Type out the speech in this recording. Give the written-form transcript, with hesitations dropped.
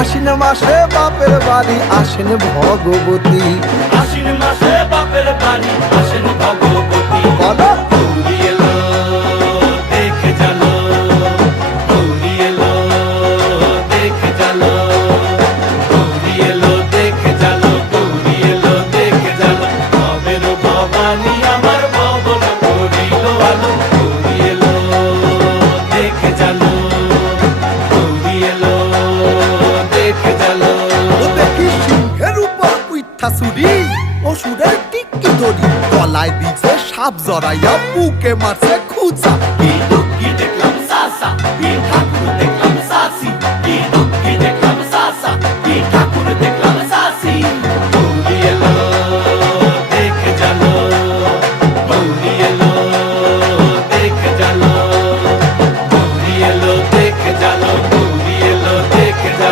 আশ্বিন মাসে বাপের বাড়ি আসেন ভগবতী। আশ্বিন মাসে বাপের বাড়ি আসেন ভগবতী। বলো গৌরী এলো দেখে জালো, গৌরী এলো দেখে জালো, গৌরী এলো দেখে জালো, গৌরী এলো দেখে জালো। ভবের ভবানী আমার ভবন করিল আলো। গৌরী এলো দেখে জালো, গৌরী এলো দেখে জালো। ও দেখি সিংহের উপর উইঠা চুরি, অসুরের টিকি ধরি, গলায় দিছে সাপ জড়াইয়া বুকে মারছে খুঁচা। কি দুঃখিতে